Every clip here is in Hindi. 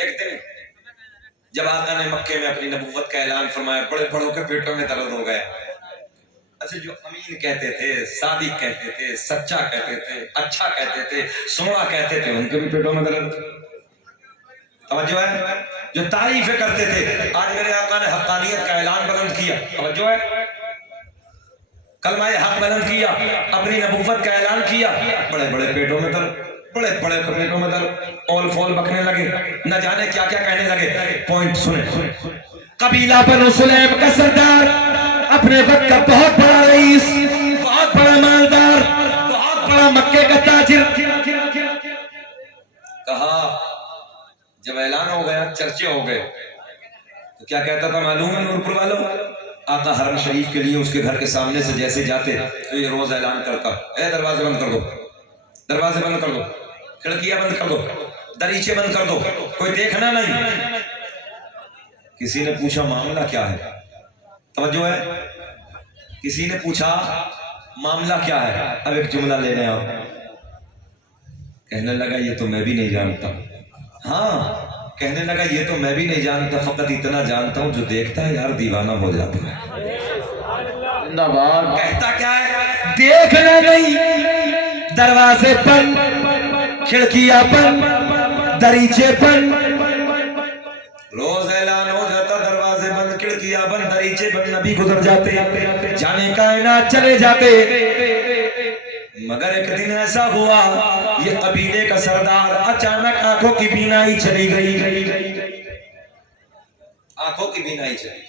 एक दिन जब आका ने मक्के में अपनी नबूवत का ऐलान फरमाया, बड़े बड़ों के पेटों में दर्द हो गया। अच्छा, जो अमीन कहते थे, सादिक कहते थे, सच्चा कहते थे, अच्छा कहते थे, सोना कहते थे, उनके भी पेटों में दर्द। तवज्जो है? जो तारीफें करते थे, आज मेरे आका ने हक्कानियत का ऐलान बुलंद किया। तवज्जो है? कलमाए हक बुलंद किया, अपनी नबूवत का ऐलान किया, बड़े बड़े पेटों में दर्द, बड़े बड़े पेटों में दर्द, ओल फोल बकने लगे, न जाने क्या क्या कहने लगे। पॉइंट सुने। कबीला बनु सुलैम का सरदार, अपने वक्त का बहुत बड़ा रईस, बहुत बड़ा मालदार, बहुत बड़ा मक्के का ताजिर, कहा जब ऐलान हो गया, चर्चे हो गए, तो क्या कहता था मालूम है नूरपुर वालों? आका हरम शरीफ के लिए उसके घर के सामने से जैसे जाते तो ये रोज ऐलान करता, ए दरवाजे बंद कर दो, दरवाजे बंद कर दो, खिड़कियां बंद कर दो, दरीचे बंद कर दो, कोई देखना नहीं। किसी ने पूछा मामला क्या है? तवज्जो है? किसी ने पूछा मामला क्या है? अब एक जुमला लेने आओ। कहने लगा ये तो मैं भी नहीं जानता। हाँ, कहने लगा ये तो मैं भी नहीं जानता, फकत इतना जानता हूं जो देखता है यार दीवाना हो जाता है। कहता क्या है? देखना नहीं, दरवाजे बंद, खिड़कियां बंद, दरीचे बंद। रोज ऐलान हो जाता, दरवाजे बंद, खिड़कियां बंद, दरीचे बंद, नबी गुजर जाते, जाने कायनात चले जाते। मगर एक दिन ऐसा हुआ, ये कबीले का सरदार अचानक आंखों की बीनाई चली गई, आंखों की बीनाई चली,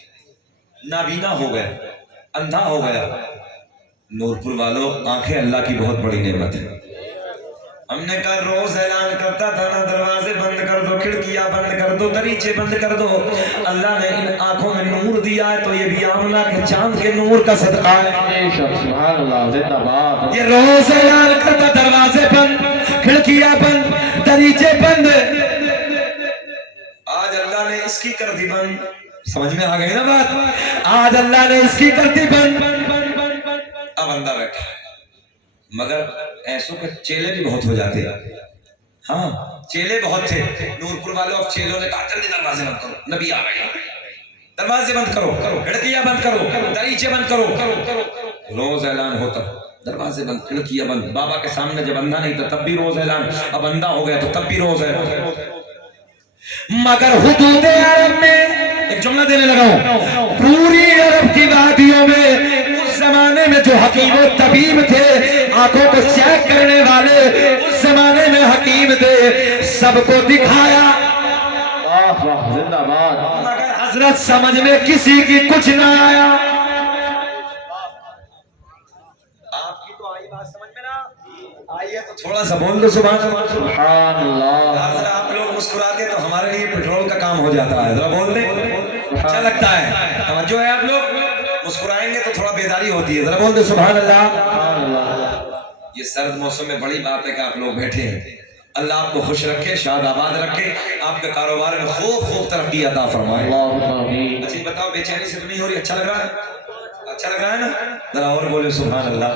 नाबीना हो गया, अंधा हो गया। नूरपुर वालों, आंखें अल्लाह की बहुत बड़ी नेमत है। हमने कहा रोज ऐलान करता था ना, दरवाजे बंद कर दो, खिड़कियां बंद कर दो, दरीचे बंद कर दो। अल्लाह ने इन आंखों में नूर दिया है, तो ये भी आमना के चांद के नूर का सदका है। ये रोज ऐलान करता, दरवाजे बंद, खिड़कियां बंद, दरीचे बंद। आज अल्लाह ने इसकी कर दी बंद। समझ में आ गई ना बात? आज अल्लाह ने इसकी कर दी बंद। अब अंदर बैठा, मगर ऐसों के चेले भी बहुत हो जाते हैं। हाँ, चेले बहुत थे नूरपुर वालों। अब चेलों ने कहा जल्दी दरवाजे बंद करो, नबी आ गए, दरवाजे बंद करो, खिड़कियां बंद करो, दरीचे बंद करो। रोज ऐलान होता, दरवाजे बंद, खिड़कियां बंद। बाबा के सामने जब अंधा नहीं था तब भी रोज ऐलान, अब अंधा हो गया तो तब भी रोज ऐलान। मगर हुदूद अरब में एक जुमला देने लगा हूं, पूरी अरब की वादियों में उस जमाने में जो हकीम और तबीब थे, आंखों को चेक करने वाले, उस जमाने में हकीम थे, सबको दिखाया, मगर हजरत समझ में किसी की कुछ ना आया। आपकी तो आई बात समझ में ना आई है तो थोड़ा सा बोल दो सुभान अल्लाह। जरा आप लोग मुस्कुराते तो हमारे लिए पेट्रोल का काम हो जाता है, जरा बोल दे, अच्छा लगता है। तवज्जो है? आप लोग मुस्कुराएंगे तो थोड़ा बेदारी होती है, जरा बोल दे सुभान अल्लाह। ये सर्द मौसम में बड़ी बात है कि आप लोग बैठे हैं। अल्लाह आपको खुश रखे, शाद आबाद रखे, आपके कारोबार में खूब खूब तरक्की अता फरमाए। अच्छा बताओ, बेचैनी से तो नहीं हो रही? अच्छा लग रहा है? अच्छा लग रहा है ना? जरा और बोले सुभान अल्लाह।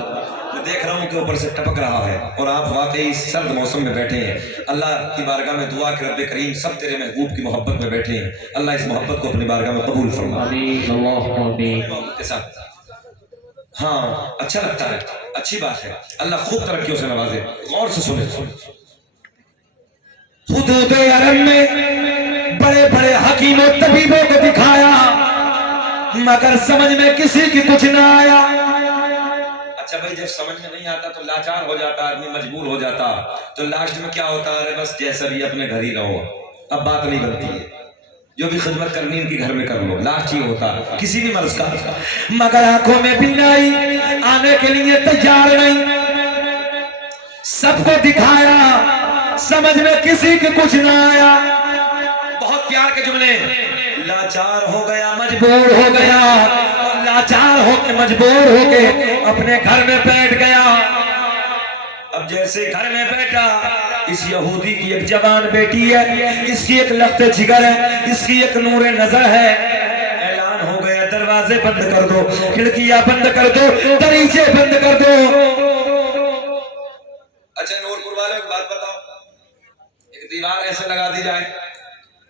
मैं देख रहा हूँ कि ऊपर से टपक रहा है और आप वाकई सर्द मौसम में बैठे हैं। अल्लाह की बारगाह में दुआ कि रब्बे करीम सब तेरे महबूब की मोहब्बत में बैठे हैं। अल्लाह इस मोहब्बत को अपनी बारगाह में कबूल फरमाए। हाँ, अच्छा लगता है, अच्छी बात है। अल्लाह खूब तरक्कियों से नवाजे। गौर से सुने, हुदूद अरब में बड़े बड़े हकीमों तबीबों को दिखाया, मगर समझ में किसी की कुछ ना आया। अच्छा भाई, जब समझ में नहीं आता तो लाचार हो जाता आदमी, मजबूर हो जाता, तो लास्ट में क्या होता है? बस जैसा भी अपने घर ही रहो, अब बात नहीं बनती है। जो भी खिदमत करनी इनकी घर में कर लो, लास्ट ही होता किसी भी मर्ज का। मगर आंखों में बीनाई आने के लिए तैयार नहीं, सबको दिखाया, समझ में किसी के कुछ ना आया। बहुत प्यार के जुमले, लाचार हो गया, मजबूर हो गया, लाचार होके मजबूर होके अपने घर में बैठ गया। अब जैसे घर में बैठा, इस यहूदी की एक जवान बेटी है, इसकी एक लख्त जिगर है, इसकी एक नूरे नजर है। ऐलान हो गया, दरवाजे बंद कर दो, खिड़कियां बंद कर दो, दरीचे बंद कर दो। अच्छा नूरपुर वाले एक बात बताओ, एक दीवार ऐसे लगा दी जाए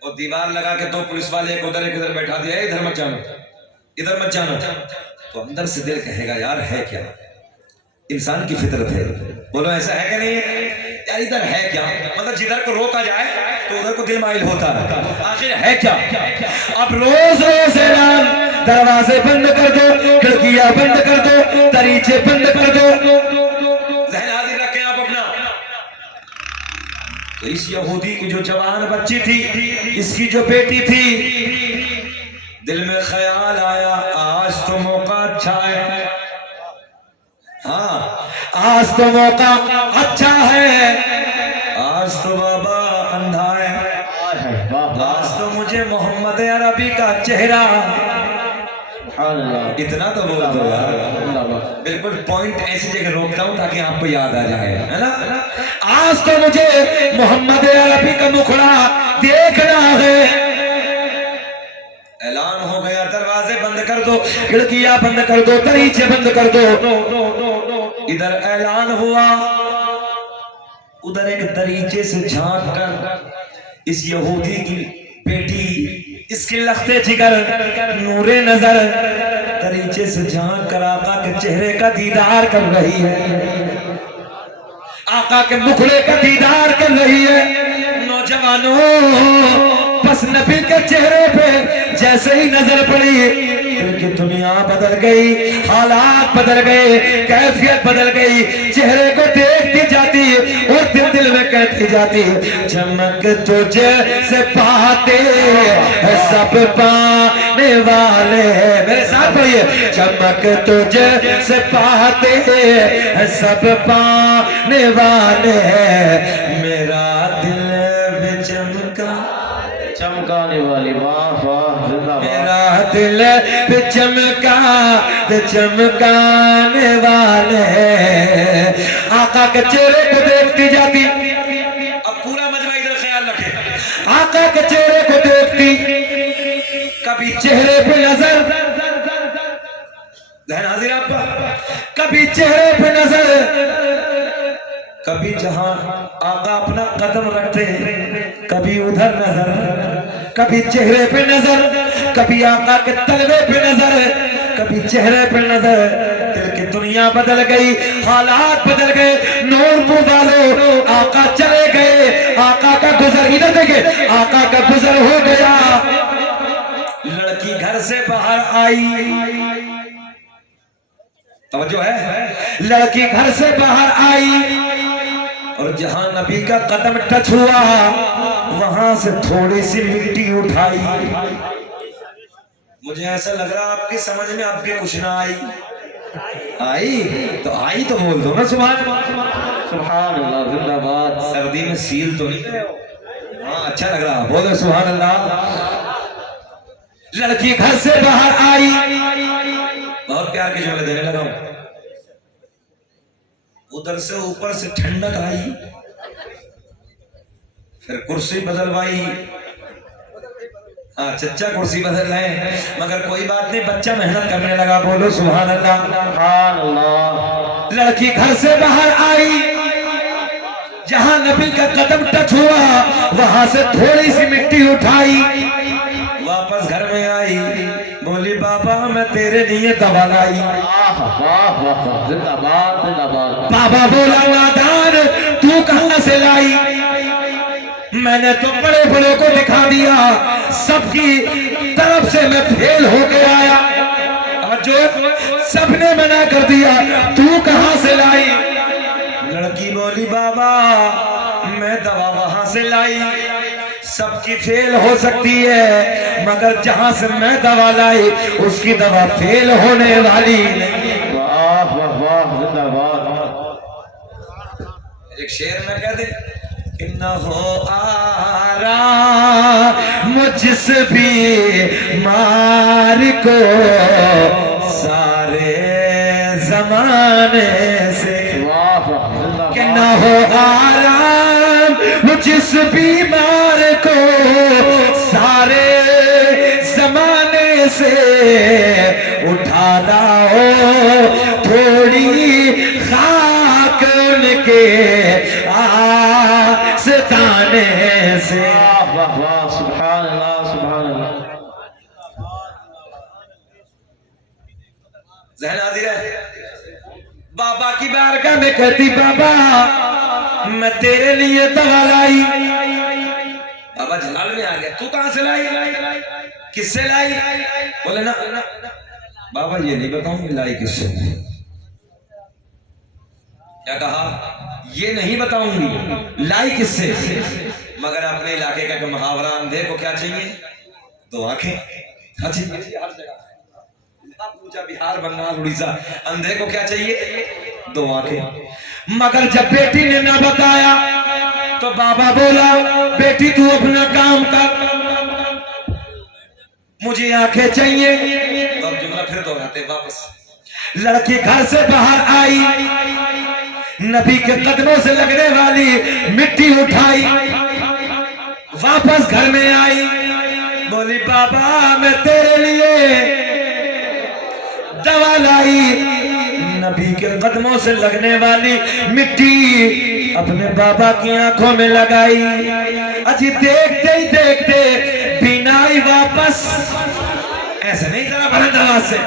और दीवार लगा के दो पुलिस वाले एक उधर एक इधर बैठा दिया, इधर मत जाना, इधर मत जाना, तो अंदर से दिल कहेगा यार है क्या, इंसान की फितरत है, बोलो ऐसा है कि नहीं है यार, इधर है क्या, मतलब जिधर को रोका जाए तो उधर को दिल माइल होता है, आखिर है क्या। अब रोज रोज ऐलान, दरवाजे बंद कर दो, खिड़कियां बंद कर दो, दरीचे बंद कर दो, ज़हन हाजिर रखें आप अपना। तो इस यहूदी की जो जवान बच्ची थी, इसकी जो बेटी थी, दिल में ख्याल आया आज तो मौका अच्छा है, हाँ आज तो मौका अच्छा है, आज तो बाबा अंधा है, आज तो मुझे मोहम्मद अरबी का चेहरा, इतना तो बोल दो यार, बिल्कुल पॉइंट ऐसी जगह रोकता हूं ताकि आपको याद आ जाए, है ना। आज तो मुझे मोहम्मद अरबी का मुखड़ा देखना है, ऐलान हो गया, दरवाजे बंद कर दो, खिड़कियां बंद कर दो, दरीचे बंद कर दो। इधर ऐलान हुआ, उधर एक दरीचे से झांक कर इस यहूदी की बेटी, इसकी लख्ते जिगर, नूरे नजर, दरीचे से झांक कर आका के चेहरे का दीदार कर रही है, आका के मुखड़े का दीदार कर रही है। नौजवानों, बस नबी के चेहरे पे जैसे ही नजर पड़ी, उनकी दुनिया बदल गई, हालात बदल गए, कैफियत बदल गई, चेहरे को देखती जाती और दिल दिल में कहती जाती, चमक तुझे से पाते सब पाने वाले, मेरे साथ पढ़िए, चमक तुझे से पाते सब पाने वाले, मेरा दिल में चमका, चमकाने वाली, वाह वाह, मेरा दिल पे चमका, चमकाने वाले, आका के चेहरे को देखती जाती। अब पूरा मजमा इधर ख्याल रखे, आका के चेहरे को देखती, कभी चेहरे पे नजर, ध्यान हाजिर आपका, कभी चेहरे पे नजर, कभी जहां आका अपना कदम रखते हैं कभी उधर नजर, कभी चेहरे पे नजर, कभी आका के तलवे पे नजर, कभी चेहरे पे नजर। दिल की दुनिया बदल गई, हालात बदल गए, नूरपुर वालों, आका चले गए, आका का गुजर, इधर देखे, आका का गुजर हो गया। लड़की घर से बाहर आई, तवज्जो है, लड़की घर से बाहर आई और जहां नबी का कदम टच हुआ वहां से थोड़ी सी मिट्टी उठाई। मुझे ऐसा लग रहा आपकी समझ में अब भी कुछ ना आई, आई तो बोल दो ना सुभान अल्लाह, जिंदाबाद। सर्दी में सील तो नहीं गए हो, हाँ अच्छा लग रहा, बोलो सुभान अल्लाह। लड़की घर से बाहर आई, बहुत प्यार के जुमले देने लगा हूं, उधर से ऊपर से ठंडक आई, फिर कुर्सी बदलवाई, हाँ चच्चा कुर्सी बदल रहे हैं, मगर कोई बात नहीं, बच्चा मेहनत करने लगा, बोलो सुभान अल्लाह, सुभान अल्लाह। लड़की घर से बाहर आई, जहां नबी का कदम टच हुआ वहां से थोड़ी सी मिट्टी उठाई, वापस घर में आई, बोली बाबा मैं तेरे लिए दवा लाई। जिंदाबाद जिंदाबाद। बाबा बोला नादान तू कहां से लाई, मैंने तो बड़े बड़ों को दिखा दिया, सबकी तरफ से मैं फेल होके आया, और जो सबने मना कर दिया, तू कहां से लाई। लड़की बोली बाबा मैं दवा वहां से लाई, सबकी फेल हो सकती है मगर जहां से मैं दवा लाई उसकी दवा फेल होने वाली नहीं। वाह वाह वाह जिंदाबाद। एक शेर में कह दे कि न हो आरा मुझस भी मार को सारे जमाने से, कि न हो आराम जिस बीमार को सारे जमाने से, उठाना हो थोड़ी खाक उनके आस्ताने से। वाह, सुभान अल्लाह, सुभान अल्लाह। जहन हाजिर है। बाबा की बारगाह में कहती, बाबा मैं तेरे लिए दवा लाई। बाबा जलाल में आ गया, तू कहां से लाई? किससे लाई? बोले ना बाबा ये नहीं बताऊंगी लाई किससे। क्या कहा? ये नहीं बताऊंगी लाई किससे, मगर अपने इलाके का मुहावरा, अंधे को क्या चाहिए? दो आंखें। हर जगह पूछा, बिहार, बंगाल, उड़ीसा, अंधे को क्या चाहिए? दो आंखें। मगर जब बेटी ने ना बताया तो बाबा बोला, बेटी तू अपना काम कर, मुझे आंखें चाहिए। तो अब जुमला फिर दोहराते वापस। लड़की घर से बाहर आई, नबी के कदमों से लगने वाली मिट्टी उठाई, वापस घर में आई, बोली बाबा मैं तेरे लिए दवा लाई। नबी के कदमों से लगने वाली मिट्टी अपने बाबा की आंखों में लगाई। अजी देखते ही देखते बीनाई वापस, ऐसे नहीं जरा बुलंद आवाज से,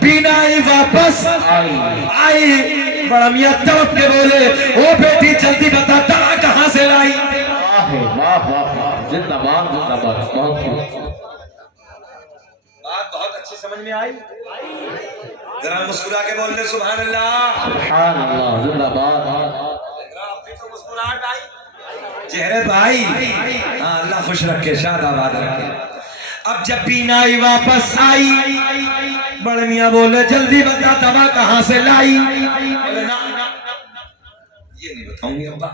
बीनाई वापस आई। बड़ा मियां तड़प के बोले, ओ बेटी जल्दी बता दवा कहां से लाई? वाह वाह वाह, जिंदाबाद जिंदाबाद। बात बहुत अच्छी समझ में आई। जरा मुस्कुरा के बोल दे सुभान अल्लाह, सुभान अल्लाह, जिंदाबाद। अपनी तो मुस्कुराहट आई चेहरे पे आई। हाँ, अल्लाह खुश रखे, शाद आबाद रखे। अब जब बीनाई वापस आई, बड़े मियां बोले जल्दी बता दवा कहां से लाई? बोले ना ये नहीं बताऊंगी अब्बा।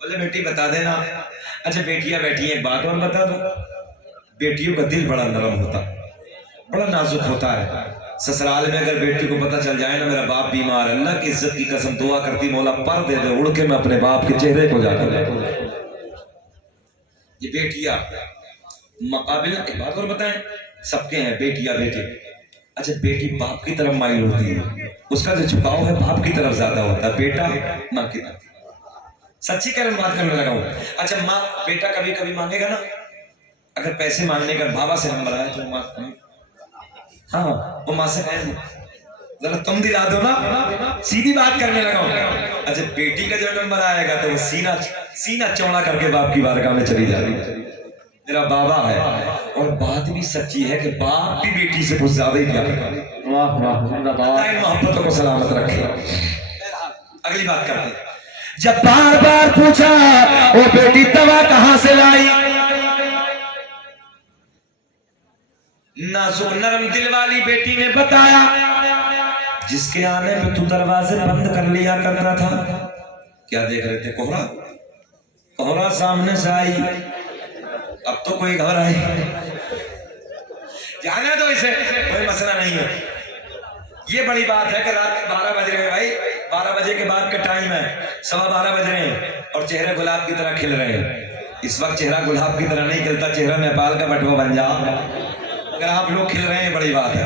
बोले बेटी बता देना। अच्छा बेटियां बैठी हैं, एक बात और बता दो, बेटियों का दिल बड़ा नरम होता, बड़ा नाजुक होता है। ससुराल में अगर बेटी को पता चल जाए ना मेरा बाप बीमार है, अल्लाह की इज्जत की कसम दुआ करती, मौला पर दे दे, उड़ के मैं अपने बाप के चेहरे को जाकर। ये बेटियां मुकाबिल, एक बात और बताएं, सबके हैं बेटियां बेटे। अच्छा बेटी बाप की तरफ माइल होती है, उसका जो झुकाव है बाप की तरफ ज्यादा होता है, बेटा माँ की तरफ। सच्ची करें बात करने लगा हूं। अच्छा माँ, बेटा कभी कभी मांगेगा ना, अगर पैसे मांगने का बाबा से नंबर आया तो माँ, हाँ वो माँ से कहें जरा तुम दिला दो ना, सीधी बात करने लगा हूं। अच्छा बेटी का जब नंबर आएगा तो वो सीना सीना चौड़ा करके बाप की बारगाह में चली जाएगी, मेरा बाबा है। और बात भी सच्ची है कि बाप भी बेटी से कुछ ज्यादा ही प्यार करता है। वाह वाह, जिंदाबाद। इन मोहब्बतों को सलामत रखे। अगली बात करते हैं। जब बार बार पूछा, ओ बेटी दवा कहां से लाई? नाजुक नरम दिल वाली बेटी ने बताया, जिसके आने में तू दरवाजे बंद कर लिया करता था। क्या देख रहे थे? कोहरा। कोहरा सामने से आई, अब तो कोई घबराए, जाने दो इसे, कोई मसला नहीं है। ये बड़ी बात है कि रात के 12 बज रहे हैं भाई, 12 बजे के बाद का टाइम है, 12:15 बज रहे हैं और चेहरे गुलाब की तरह खिल रहे हैं। इस वक्त चेहरा गुलाब की तरह नहीं खिलता, चेहरा नेपाल का बटुआ बन जाओ। अगर आप लोग खिल रहे हैं बड़ी बात है।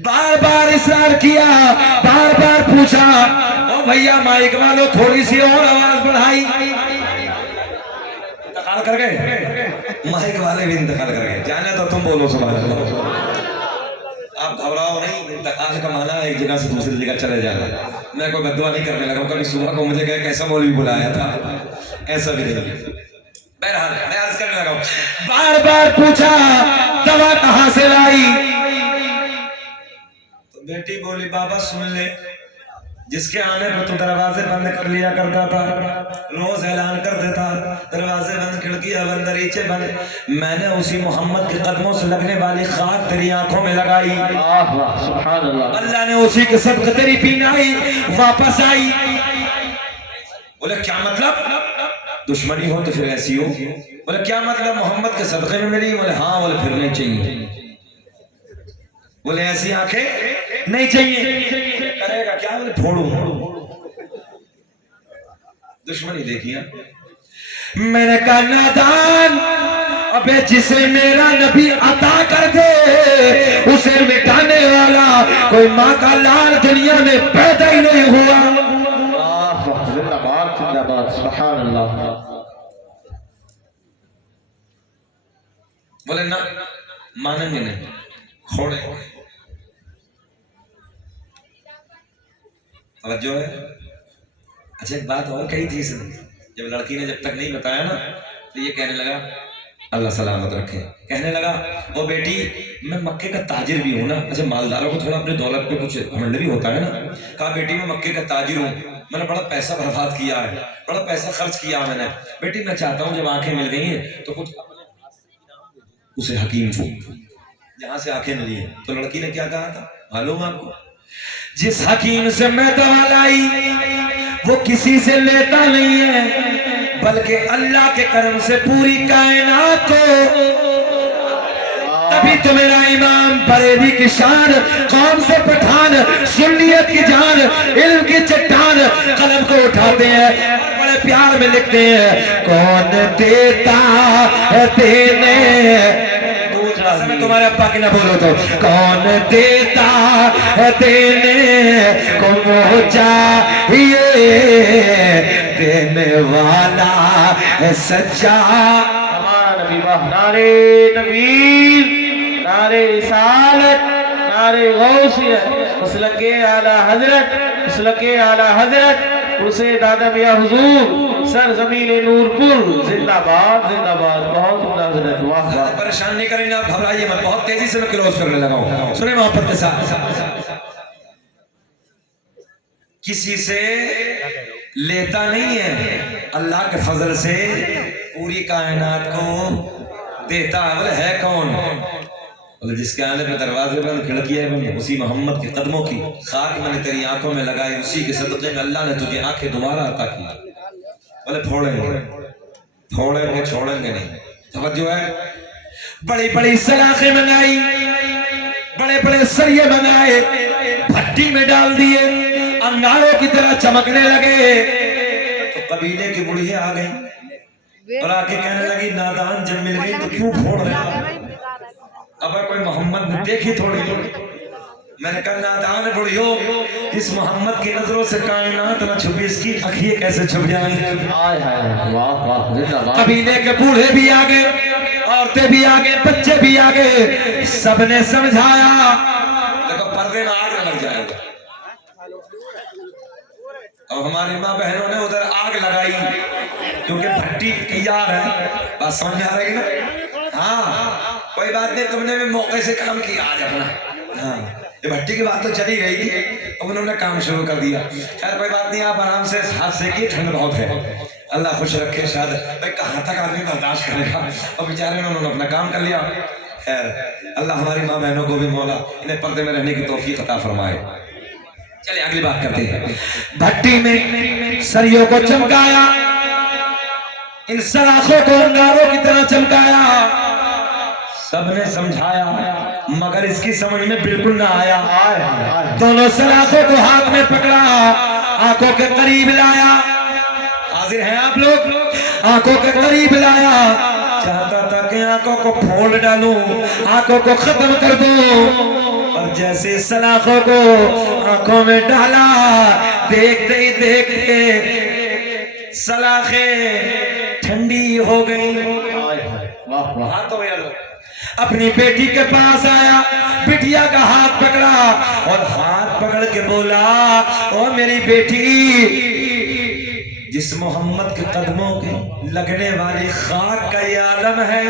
बार बार इसरार किया, बार बार पूछा, ओ भैया माइक वालों थोड़ी सी और आवाज बढ़ाई। इंतकाल कर गए माइक वाले भी, इंतकाल कर गए। जाने तो तुम बोलो सुभान अल्लाह। आप घबराओ नहीं, इंतकाल का माना एक जगह से दूसरी जगह चले जाना। मैं कोई बददुआ नहीं करने लगा, कभी सुबह को मुझे कहे कैसा मौलवी बुलाया था, ऐसा भी नहीं। बहरहाल मैं अर्ज करने लगा, बार बार पूछा दवा कहां से लाई? तो बेटी बोली बाबा सुन ले, जिसके आने पर तो दरवाजे बंद कर लिया करता था, रोज ऐलान कर देता दरवाजे बंद, खिड़कियां बंद, दरीचे बंद, मैंने उसी मोहम्मद के कदमों से लगने वाली खाक तेरी आंखों में लगाई। सुभान अल्लाह। अल्लाह ने उसी के सबक तेरी बीनाई वापस आई। बोले क्या मतलब? दुश्मनी हो तो फिर ऐसी हो। बोले क्या मतलब? मोहम्मद के सदक़े में मिली? बोले हाँ। बोले फिर नहीं चाहिए। बोले ऐसी आंखें नहीं चाहिए। करेगा क्या? बोले फोड़ू। दुश्मनी देखिए। मैंने कहा नादान, अबे जिसे मेरा नबी अता कर दे उसे मिटाने वाला कोई माँ का लाल दुनिया में पैदा ही नहीं हुआ। जिंदाबाद जिंदाबाद, सुभान अल्लाह। बोले ना, मानेंगे नहीं, छोड़ेंगे। अब जो है, अच्छा एक बात और कही थी इसने, जब लड़की ने जब तक नहीं बताया ना, तो ये कहने लगा, अल्लाह सलामत रखे, कहने लगा ओ बेटी मैं मक्के का ताजिर भी हूँ ना। अच्छा मालदारों को थोड़ा अपने दौलत पे कुछ घमंड भी होता है ना। कहा बेटी मैं मक्के का ताजिर हूँ, मैंने बड़ा पैसा बर्बाद किया है, बड़ा पैसा खर्च किया मैंने। बेटी मैं चाहता हूँ जब आंखें मिल गई हैं तो कुछ उसे हकीम को जहां से आंखें मिली है। तो लड़की ने क्या कहा था मालूम आपको? जिस हकीम से मैं दवा लाई वो किसी से लेता नहीं है, बल्कि अल्लाह के करम से पूरी कायनात को। तभी तो मेरा इमाम बरेली की शान, कौम से पठान, सुन्नियत की जान, इल्म की चट्टान, कलम को उठाते हैं और बड़े प्यार में लिखते हैं, कौन देता है देने। तुम्हारे अब्बा की ना बोलो तो, कौन देता है देने को वो चाहिए, देने वाला है सच्चा। नबी नारे तकबीर, नारे रिसालत, नारे गौसियत, मसलके आला हजरत, मसलके आला हजरत उसे दादा मियां हुजूर सर जमीन नूरपुर जिंदाबाद जिंदाबाद। बहुत हजरत वाह वाह। परेशान नहीं करेंगे आप, घबराइए मत, बहुत तेजी से मैं क्लोज करने लगा हूं। सुने मोहब्बत के साथ, किसी से लेता नहीं है, अल्लाह के फजल से पूरी कायनात को देता है। बोले है कौन? बोले जिसके आने पे दरवाजे बंद, खिड़कियां बंद, उसी मोहम्मद के कदमों की खाक मैंने तेरी आंखों में लगाई, उसी के सदक़े में अल्लाह ने तुझे आंखें दोबारा अता की। बोले फोड़ेंगे, फोड़ेंगे, छोड़ेंगे नहीं। तवज्जो है, बड़ी बड़ी सलाखें मंगाई, बड़े बड़े सरिये मंगाए, भट्टी में डाल दिए, अंगारों की तरह चमकने लगे। तो कबीले की बुढ़िया आ गई और आके कहने लगी, नादान जब मिल गई तो क्यों फोड़ रहे हो? अब कोई मोहम्मद ने देखी थोड़ी। मैंने कहा नादान बुढ़ियो, इस मोहम्मद की नजरों से कायनात न छुपी, इसकी आंखें कैसे छुप जाएंगी? कबीले के बूढ़े भी आ गए, औरतें भी आ गए, बच्चे भी आ गए, सबने समझाया। देखो पर्दे में आग लग जाएगा। अब हमारी माँ बहनों ने उधर आग लगाई क्योंकि भट्टी तैयार है। बात समझ में आ रही है ना? हाँ कोई बात नहीं, तुमने भी मौके से काम किया आज अपना। हाँ ये भट्टी की बात तो चली गई थी, अब उन्होंने काम शुरू कर दिया। खैर कोई बात नहीं, आप आराम से हाथ सेकिए, ठंड बहुत है, अल्लाह खुश रखे। शायद भाई कहाँ तक आदमी बर्दाश्त करेगा, और बेचारे उन्होंने अपना काम कर लिया। खैर अल्लाह हमारी माँ बहनों को भी मौला इन्हें पर्दे में रहने की तौफीक अता फरमाए। चलिए अगली बात करते हैं। भट्टी में सरियों को चमकाया, इन सलाखों को अंगारों की तरह चमकाया, सबने समझाया मगर इसकी समझ में बिल्कुल ना आया। दोनों सलाखों को हाथ में पकड़ा, आंखों के करीब लाया। हाजिर हैं आप लोग? आंखों के करीब लाया, चाहता था कि आंखों को फोड़ डालूं, आंखों को खत्म कर दूं, और जैसे सलाखों को आंखों में डाला, देखते ही देखते सलाखें ठंडी हो गई। हाँ तो भैया अपनी बेटी के पास आया, बिटिया का हाथ पकड़ा और हाथ पकड़ के बोला, ओ मेरी बेटी, जिस मोहम्मद के कदमों के लगने वाली खाक का ये आलम है,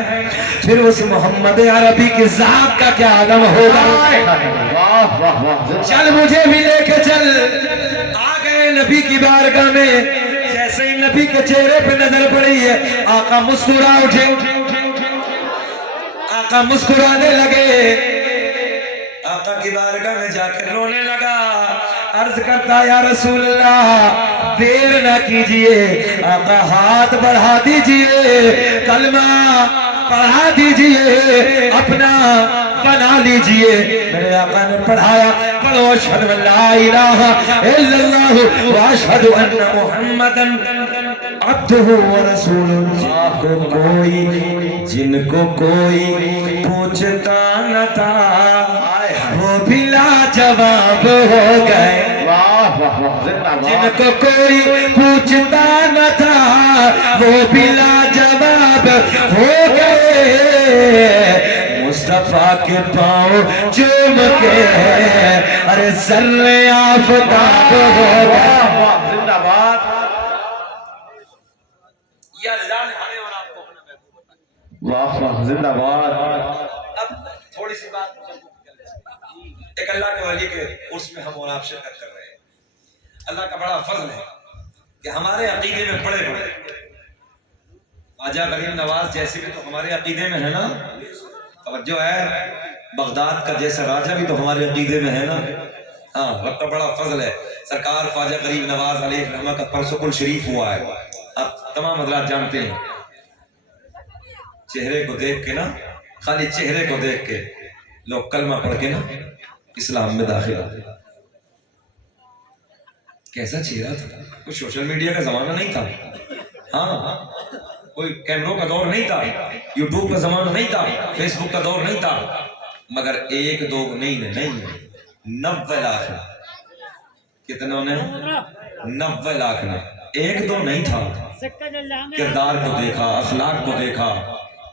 फिर उस मोहम्मद अरबी की जात का क्या आलम होगा? चल मुझे भी लेके चल। आ गए नबी की बारगाह में, जैसे ही नबी के चेहरे पे नजर पड़ी है, आका मुस्कुरा उठे, आका मुस्कुराने लगे। आका की बारगाह में जाकर रोने लगा, अर्ज करता या रसूल अल्लाह देर न कीजिए, आका हाथ बढ़ा दीजिए, कलमा पढ़ा दीजिए, अपना बना लीजिए। मेरे आका ने पढ़ाया, पढ़ो अशहदु अल्ला इलाहा इल्लल्लाह व अशहदु अन्ना मुहम्मदन अब्दुहु व रसूलुहु। जिनको कोई पूछता न था, वो भी लाजवाब हो गए। जिनको कोई पूछता न था, वो भी लाजवाब हो गए। मुस्तफा के पाँव चूम के, अरे सर्रे आफताब होगा। जिंदाबाद। ये अल्लाह ने हमें और आपको अपना महबूब बताया। वाह वाह जिंदाबाद। अब थोड़ी सी बात एक अल्लाह के वली के उसमें हम और आप शिरकत कर रहे हैं। अल्लाह का बड़ा फजल है कि हमारे अकीदे में बड़े बड़े ख्वाजा गरीब नवाज जैसे भी तो हमारे अकीदे में है ना, तवज्जो है, बगदाद का जैसा राजा भी तो हमारे अकीदे में है ना। हाँ, रब का बड़ा फजल है। सरकार ख्वाजा गरीब नवाज अलैहि रहमा का परसों कुल शरीफ हुआ है। आप तमाम हज़रात जानते हैं, चेहरे को देख के ना, खाली चेहरे को देख के लोग कलमा पढ़ के ना इस्लाम में दाखिल आते। कैसा चेहरा था, कोई सोशल मीडिया का जमाना नहीं था। हाँ, कोई कैमरों का दौर नहीं था, यूट्यूब का जमाना नहीं था, फेसबुक का दौर नहीं था, मगर एक दो नहीं 90 लाख। कितनों ने? 90 लाख ने। एक दो नहीं था। किरदार को देखा, अखलाक को देखा,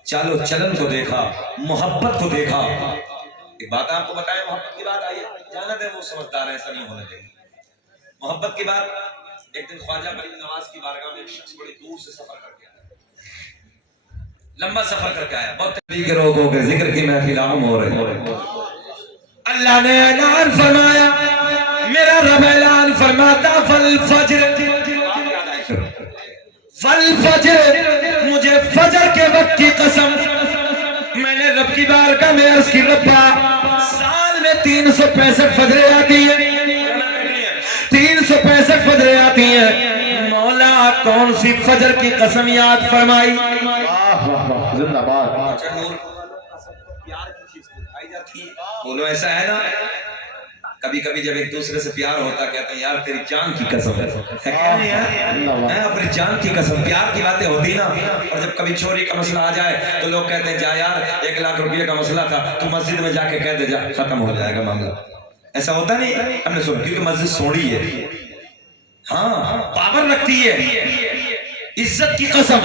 चालो चलन को देखा, मोहब्बत को देखा। एक बात आपको बताएं, मोहब्बत की बात आई है, जाना दे वो समझदार है, ऐसा नहीं होना चाहिए। मोहब्बत की बात, एक दिन ख्वाजा गरीब नवाज की बारगाह में एक शख्स बड़ी दूर से सफर करके आया, लंबा सफर करके आया, बहुत तकलीफ के रोगों के जिक्र की महफिल आम हो रही। अल्लाह ने ऐलान फरमाया, मेरा रब ऐलान फरमाता, फल फज्र, मुझे फजर के वक्त की कसम, मैंने रब की बारगाह में अर्ज की, रब्बा साल में 365 फजरें आती है, 365 फजरें आती हैं, मौला कौन सी फजर की कसम याद फरमाई। जिंदाबाद। प्यार की चीज खाई जाती है, बोलो ऐसा है ना। कभी कभी जब एक दूसरे से प्यार होता, कहते हैं यार तेरी जान की कसम है, अपनी जान की कसम। प्यार की बातें होती ना, और जब कभी चोरी का मसला आ जाए तो लोग कहते हैं जा यार 1 लाख रुपए का मसला था, तू मस्जिद में जाके कह दे, जा खत्म हो जाएगा मामला। ऐसा होता नहीं, हमने सुना, क्योंकि मस्जिद सोड़ी है, हाँ पावर रखती है। इज्जत की कसम,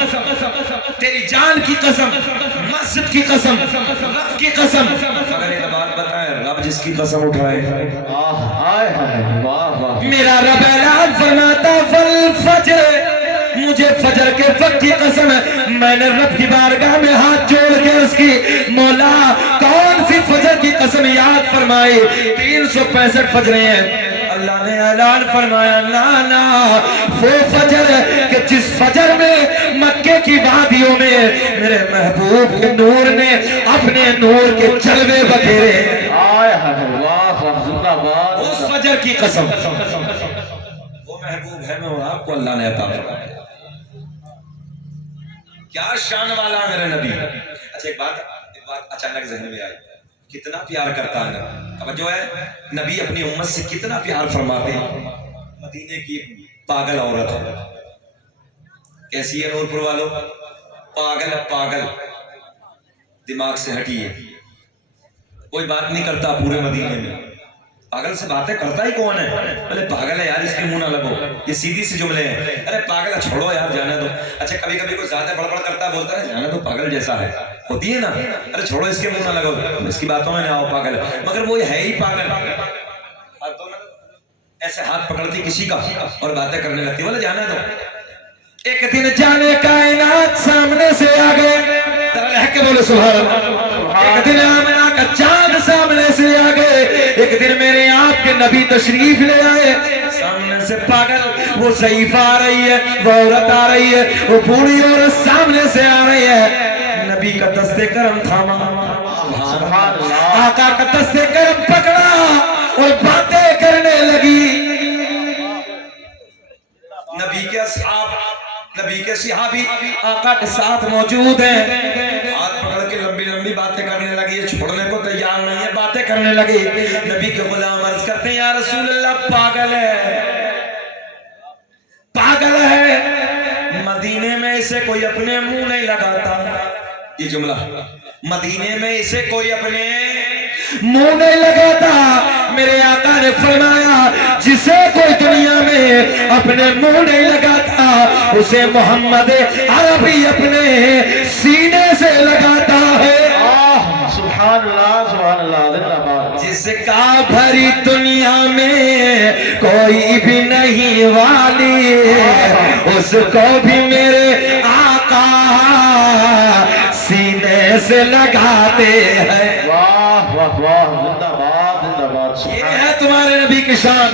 तेरी जान की कसम, मस्जिद की कसम, रब की कसम। अगर एक बात बताए, रब जिसकी कसम उठाए, मेरा रब ऐलान फरमाता, फल फज्र, मुझे फजर के वक्त की कसम है, मैंने रब की बारगाह में हाथ जोड़ के उसकी, मौला कौन सी फजर की कसम याद फरमाई। 365 फजरें हैं। अल्लाह ने ऐलान फरमाया, ना वो फजर कि जिस फजर में मक्के की वादियों में मेरे महबूब के नूर ने अपने नूर के जलवे बखेरे। उस फजर की कसम, वो महबूब है मैं आपको अल्लाह ने अता फरमाया। क्या शान वाला मेरा नबी। अच्छा एक बात अचानक जहन में आई, कितना प्यार करता है। अब जो है नबी अपनी उम्मत से कितना प्यार फरमाते हैं। मदीने की एक पागल औरत है, कैसी है नूरपुर वालों? पागल, दिमाग से हटी है, कोई बात नहीं करता पूरे मदीने में। पागल से बातें करता ही कौन है? अरे पागल है यार, इसके मुंह ना लगो, ये सीधी सी जुमले हैं। अरे पागल छोड़ो यार, जाने दो। अच्छा कभी कभी कोई ज्यादा बड़बड़ करता बोलता है जाने दो, पागल जैसा है, होती है ना। अरे छोड़ो इसके मुंह ना लगो, इसकी बातों में ना आओ, पागल है। मगर वो है ही पागल, ऐसे हाथ पकड़ती किसी का और बातें करने लगती, बोले जाने दो। एक दिन जाने कायनात सामने से आ गए, के बोले सुभान अल्लाह। एक दिन आमिना का चांद सामने से आ गए, एक दिन मेरे आपके नबी तशरीफ ले आए, सामने से पागल वो सईफ आ रही है, वो औरत आ रही है, वो बूढ़ी औरत सामने से आ रही है। नबी का दस्ते करम थामा, आका का दस्ते करम पकड़ा और बातें करने लगी। नबी के सहाबी आका के साथ मौजूद हैं, हाथ पकड़ के लंबी लंबी बातें करने लगी, छोड़ने को तैयार नहीं है, बातें करने लगी। नबी के गुलाम अर्ज करते हैं या रसूल अल्लाह पागल है, मदीने में इसे कोई अपने मुंह नहीं लगाता। ये जुमला, मदीने में इसे कोई अपने मुंह नहीं लगाता। मेरे आका ने फरमाया जिसे कोई दुनिया में अपने मुंह नहीं लगाता, उसे मोहम्मद अरबी अपने सीने से लगाता है। सुभान भरी दुनिया में कोई भी नहीं वाली, उसको भी मेरे आका सीने से लगाते हैं। वाह वाह वाह, जिंदाबाद जिंदाबाद। ये है तुम्हारे नबी की शान।